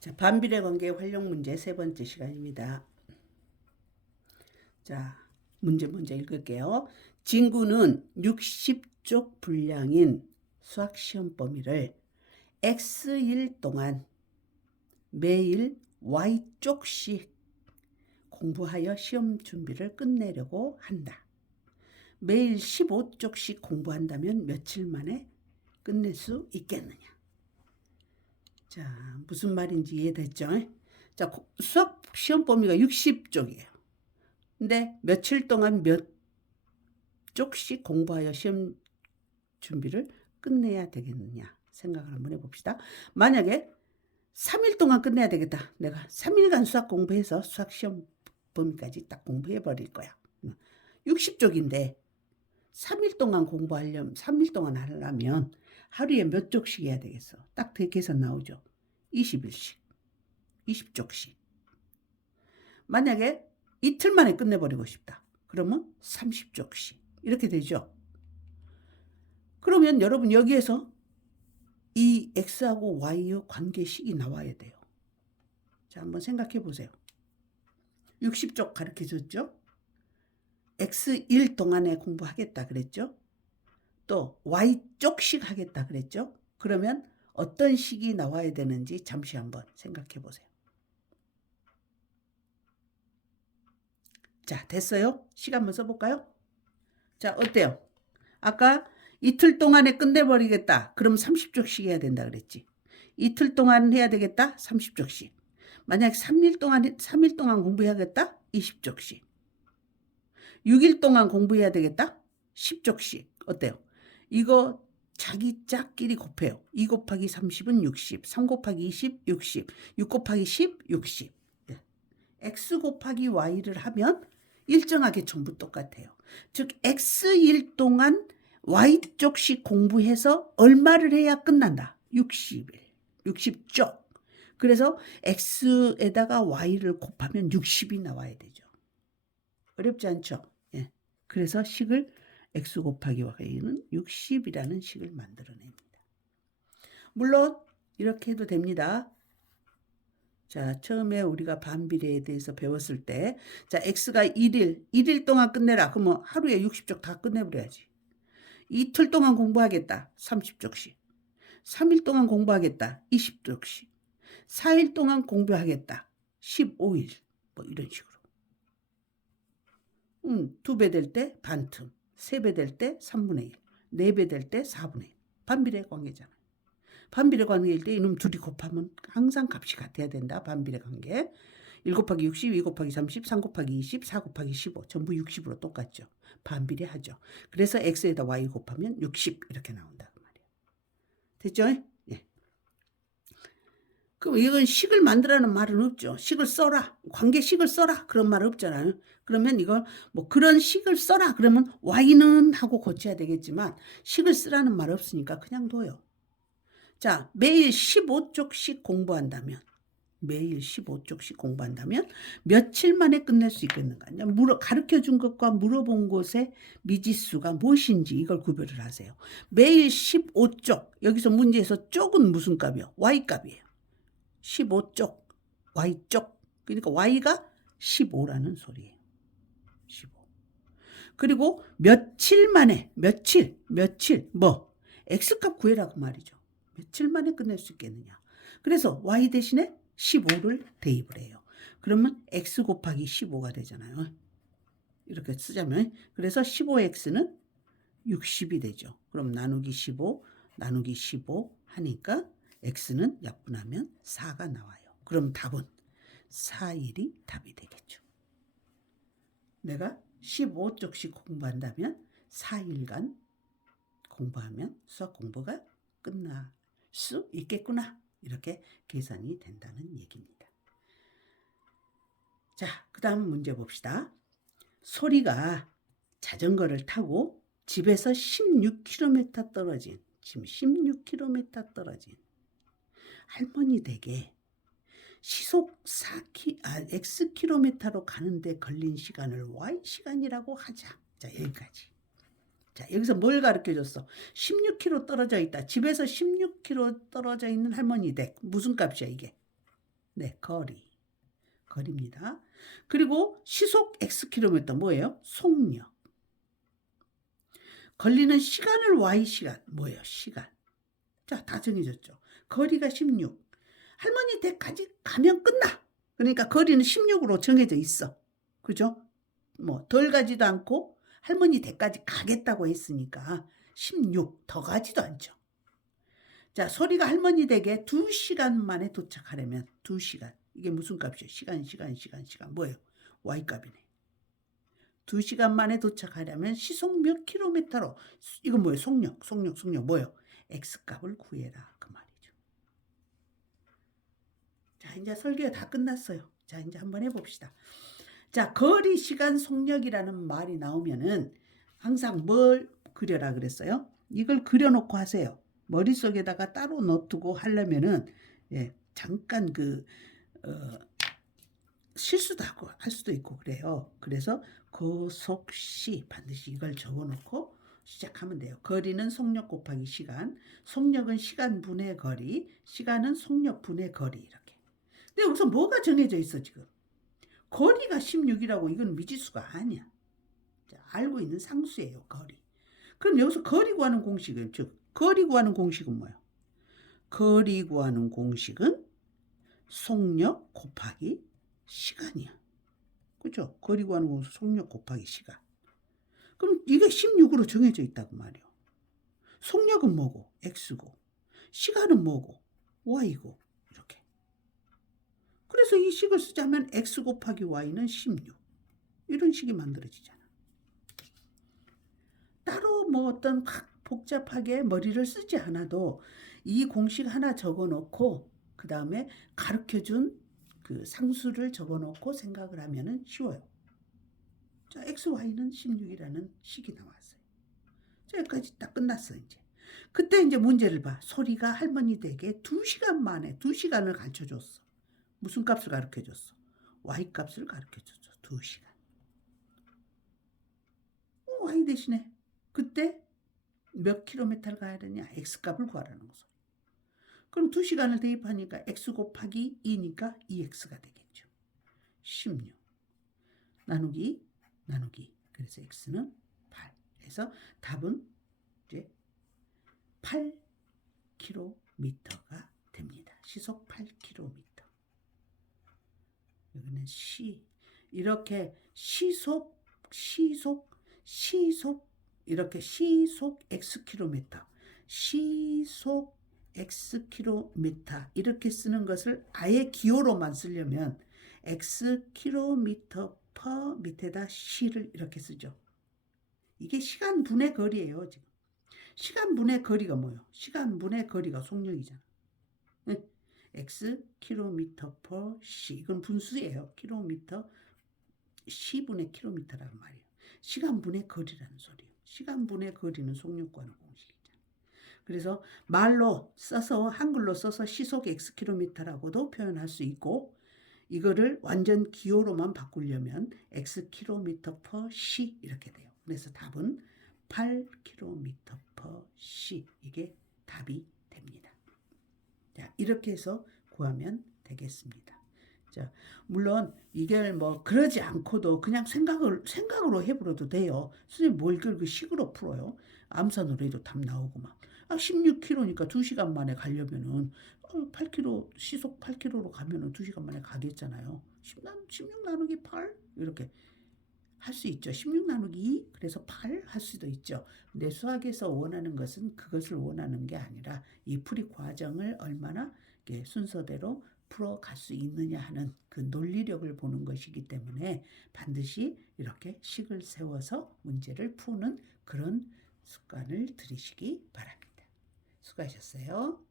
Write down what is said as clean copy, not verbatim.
자, 반비례 관계 활용 문제 세 번째 시간입니다. 자, 문제 먼저 읽을게요. 진구는 60쪽 분량인 수학 시험 범위를 X일 동안 매일 Y쪽씩 공부하여 시험 준비를 끝내려고 한다. 매일 15쪽씩 공부한다면 며칠 만에 끝낼 수 있겠느냐? 자, 무슨 말인지 이해됐죠? 자, 수학 시험 범위가 60쪽이에요. 근데 며칠 동안 몇 쪽씩 공부하여 시험 준비를 끝내야 되겠느냐 생각을 한번 해봅시다. 만약에 3일 동안 끝내야 되겠다. 내가 3일간 수학 공부해서 수학 시험 범위까지 딱 공부해 버릴 거야. 60쪽인데 3일 동안 공부하려면 3일 동안 하려면 하루에 몇 쪽씩 해야 되겠어? 딱 계산 나오죠. 20일씩. 20쪽씩. 만약에 이틀 만에 끝내버리고 싶다. 그러면 30쪽씩. 이렇게 되죠. 그러면 여러분 여기에서 이 X하고 Y의 관계식이 나와야 돼요. 자, 한번 생각해 보세요. 60쪽 가르쳐 줬죠? X1 동안에 공부하겠다 그랬죠? 또 Y쪽씩 하겠다 그랬죠? 그러면 어떤 식이 나와야 되는지 잠시 한번 생각해 보세요. 자, 됐어요? 시간 한번 써볼까요? 자, 어때요? 아까 이틀 동안에 끝내버리겠다. 그럼 30쪽씩 해야 된다 그랬지. 이틀 동안 해야 되겠다. 30쪽씩. 만약 3일 동안 공부해야겠다. 20쪽씩. 6일 동안 공부해야 되겠다. 10쪽씩. 어때요? 이거 자기 짝끼리 곱해요. 2 곱하기 30은 60. 3 곱하기 20, 60. 6 곱하기 10, 60. X 곱하기 Y를 하면 일정하게 전부 똑같아요. 즉 X일 동안 Y쪽씩 공부해서 얼마를 해야 끝난다. 60일. 60쪽. 그래서 X에다가 Y를 곱하면 60이 나와야 되죠. 어렵지 않죠? 예. 그래서 식을 X 곱하기 Y는 60이라는 식을 만들어냅니다. 물론 이렇게 해도 됩니다. 자, 처음에 우리가 반비례에 대해서 배웠을 때, 자, X가 1일 동안 끝내라. 그러면 하루에 60쪽 다 끝내버려야지. 이틀 동안 공부하겠다. 30쪽씩. 3일 동안 공부하겠다. 20쪽씩. 4일 동안 공부하겠다. 15일. 뭐 이런 식으로. 2배 될 때 반틈. 3배 될 때 3분의 1. 4배 될 때 4분의 1. 반비례 관계잖아. 반비례 관계일 때 이놈 둘이 곱하면 항상 값이 같아야 된다. 반비례 관계. 1 곱하기 60, 2 곱하기 30, 3 곱하기 20, 4 곱하기 15. 전부 60으로 똑같죠. 반비례하죠. 그래서 X에다 Y 곱하면 60 이렇게 나온다. 그 말이에요. 됐죠? 예. 그럼 이건 식을 만들라는 말은 없죠. 식을 써라. 관계식을 써라. 그런 말 없잖아요. 그러면 이걸 뭐 그런 식을 써라. 그러면 Y는 하고 고쳐야 되겠지만 식을 쓰라는 말 없으니까 그냥 둬요. 자, 매일 15쪽씩 공부한다면 며칠 만에 끝낼 수 있겠는가? 가르쳐 준 것과 물어본 것의 미지수가 무엇인지 이걸 구별을 하세요. 매일 15쪽. 여기서 문제에서 쪽은 무슨 값이요? Y값이에요. 15쪽. Y쪽. 그러니까 Y가 15라는 소리예요. 15. 그리고 며칠 만에 뭐 X값 구해라고 말이죠. 며칠 만에 끝낼 수 있겠느냐. 그래서 Y 대신에 15를 대입을 해요. 그러면 X 곱하기 15가 되잖아요. 이렇게 쓰자면. 그래서 15X는 60이 되죠. 그럼 나누기 15 하니까 X는 약분하면 4가 나와요. 그럼 답은 4일이 답이 되겠죠. 내가 15쪽씩 공부한다면 4일간 공부하면 수학 공부가 끝날 수 있겠구나. 이렇게 계산이 된다는 얘기입니다. 자, 그 다음 문제 봅시다. 소리가 자전거를 타고 집에서 16km 떨어진 할머니 댁에 시속 Xkm로 가는데 걸린 시간을 Y시간이라고 하자. 자, 여기까지. 자, 여기서 뭘 가르쳐 줬어? 16km 떨어져 있다. 집에서 16km 떨어져 있는 할머니 댁. 무슨 값이야, 이게? 네, 거리입니다. 그리고 시속 Xkm 뭐예요? 속력. 걸리는 시간을 Y시간. 뭐예요? 시간. 자, 다 정해졌죠. 거리가 16. 할머니 댁까지 가면 끝나. 그러니까 거리는 16으로 정해져 있어. 그죠? 뭐 덜 가지도 않고 할머니 댁까지 가겠다고 했으니까 16. 더 가지도 않죠. 자, 소리가 할머니 댁에 2시간 만에 도착하려면 2시간. 이게 무슨 값이에요? 시간. 뭐예요? Y값이네. 2시간 만에 도착하려면 시속 몇 킬로미터로. 이건 뭐예요? 속력. 뭐예요? X값을 구해라. 그 말이죠. 자, 이제 설계가 다 끝났어요. 자, 이제 한번 해봅시다. 자, 거리, 시간, 속력이라는 말이 나오면은 항상 뭘 그려라 그랬어요? 이걸 그려놓고 하세요. 머릿속에다가 따로 넣어두고 하려면은 잠깐 실수도 하고 할 수도 있고 그래요. 그래서 거속시 반드시 이걸 적어놓고 시작하면 돼요. 거리는 속력 곱하기 시간, 속력은 시간 분의 거리, 시간은 속력 분의 거리 이렇게. 근데 여기서 뭐가 정해져 있어 지금? 거리가 16이라고 이건 미지수가 아니야. 자, 알고 있는 상수예요. 거리. 그럼 여기서 거리 구하는 공식은 거리 구하는 공식은 뭐야? 거리 구하는 공식은 속력 곱하기 시간이야. 그죠? 거리 구하는 공식 속력 곱하기 시간. 그럼 이게 16으로 정해져 있다고 말이야. 속력은 뭐고? X고. 시간은 뭐고? Y고. 이렇게. 그래서 이 식을 쓰자면 X 곱하기 Y는 16. 이런 식이 만들어지잖아. 따로 뭐 어떤 복잡하게 머리를 쓰지 않아도 이 공식 하나 적어놓고 그 다음에 가르쳐준 그 상수를 적어놓고 생각을 하면은 쉬워요. 자, XY는 16이라는 식이 나왔어요. 자, 여기까지 딱 끝났어 이제. 그때 이제 문제를 봐. 소리가 할머니 댁에 2시간 만에 2시간을 가르쳐줬어. 무슨 값을 가르쳐줬어? Y 값을 가르쳐줬어. 2시간. Y 대신에 그때 몇 킬로미터를 가야 되냐? X값을 구하라는 거죠. 그럼 2시간을 대입하니까 X 곱하기 2니까 2X가 되겠죠. 16 나누기. 그래서 X는 8. 그래서 답은 이제 8km가 됩니다. 시속 8km. 여기는 이렇게 시속 이렇게 시속 Xkm, 시속 Xkm 이렇게 쓰는 것을 아예 기호로만 쓰려면 Xkm per 밑에다 C를 이렇게 쓰죠. 이게 시간 분의 거리예요. 지금 시간 분의 거리가 뭐예요? 시간 분의 거리가 속력이잖아. Xkm per C 이건 분수예요. 킬로미터 C분의 킬로미터라는 말이에요. 시간 분의 거리라는 소리예요. 시간 분의 거리는 속력 구하는 공식이잖아. 그래서 말로 써서 한글로 써서 시속 Xkm라고도 표현할 수 있고 이거를 완전 기호로만 바꾸려면 Xkm per C 이렇게 돼요. 그래서 답은 8km per C 이게 답이 됩니다. 자, 이렇게 해서 구하면 되겠습니다. 자, 물론 이게 뭐 그러지 않고도 그냥 생각으로 해버려도 돼요. 선생님 뭘 그 식으로 풀어요? 암산으로 해도 답 나오고 막. 16km니까 2시간 만에 가려면은 8km 시속 8km로 가면은 2시간 만에 가겠잖아요. 16 나누기 8 이렇게 할 수 있죠. 16 나누기 2 그래서 8 할 수도 있죠. 근데 수학에서 원하는 것은 그것을 원하는 게 아니라 이 풀이 과정을 얼마나 순서대로 풀어갈 수 있느냐 하는 그 논리력을 보는 것이기 때문에 반드시 이렇게 식을 세워서 문제를 푸는 그런 습관을 들이시기 바랍니다. 수고하셨어요.